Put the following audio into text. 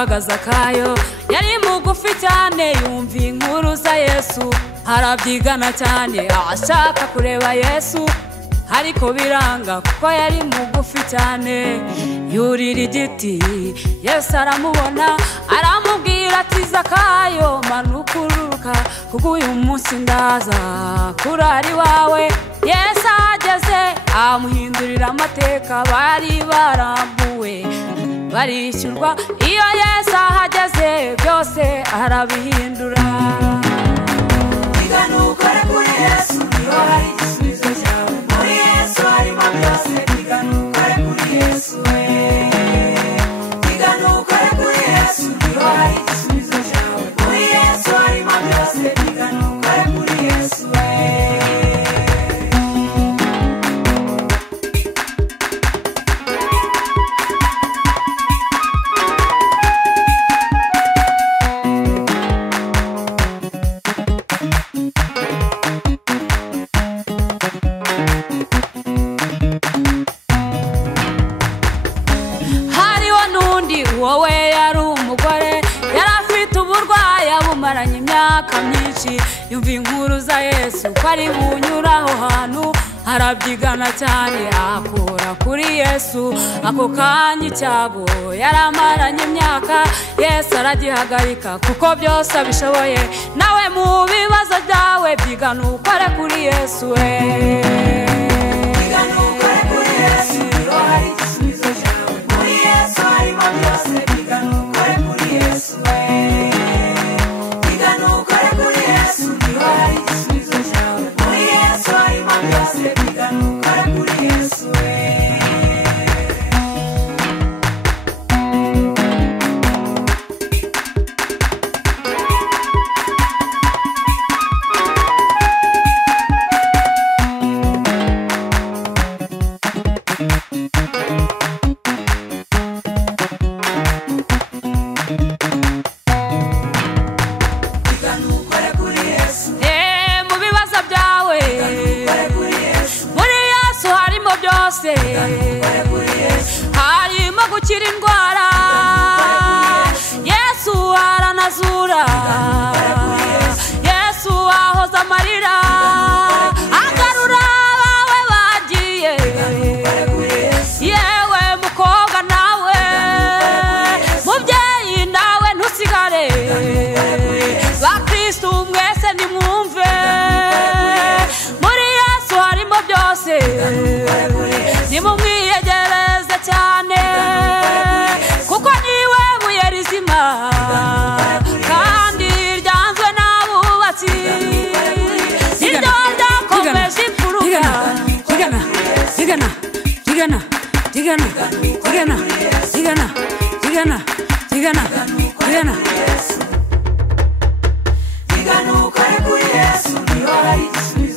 witwaga Zakayo yari mugufi cyane yumva inkuru za Yesu arabyigana cyane ashaka kureba Yesu ariko biranga kuko yari mugufi cyane yurira igiti Yesu aramubona aramubwira ati Zakayo manuka ururuka kuko uyu munsi ndaza kurari wawe Yesu ageze amuhindurira amateka bari barambuwe barishyurwa iyo Yesu ahageze byose arabihindura igana ukore kuri Yesu niho hari igisubizo cyawe muri Yesu harimo byose igana ukore kuri Yesu igana ukore kuri Yesu niho hari igisubizo cyawe muri Yesu harimo byose igana ukore kuri Yesu wowe yari umugore yarafite uburwayi abumaranye imyaka myinshi yumva inkuru za Yesu ko ari bunyuraho hantu arabyigana cyane akora kuri Yesu ako kanya icyago yaramaranye imyaka Yesu aragihagarika kuko byose abishoboye nawe mu bibazo byawe byigana ukore kuri Yesu igana ukore kuri Yesu niho hari igisubizo cyawe muri Yesu harimo byose igana ukore kuri Yesu igana ukore kuri Yesu niho hari igisubizo cyawe muri Yesu harimo byose igana ukore kuri Yesu harimo gukira indwara Yesu aranazura Yesu ahoza amarira agarura abawe bagiye yewe mukobwa nawe mubyeyi nawe ntusigare bakristu mwese nimwumve muri Yesu harimo byose nimumwiyegereze cyane kuko niwe buye rizima kandi ryanzwe n'abubatsi niryo ryakomeje imfuruka igana ukore kuri Yesu niho hari igisubizo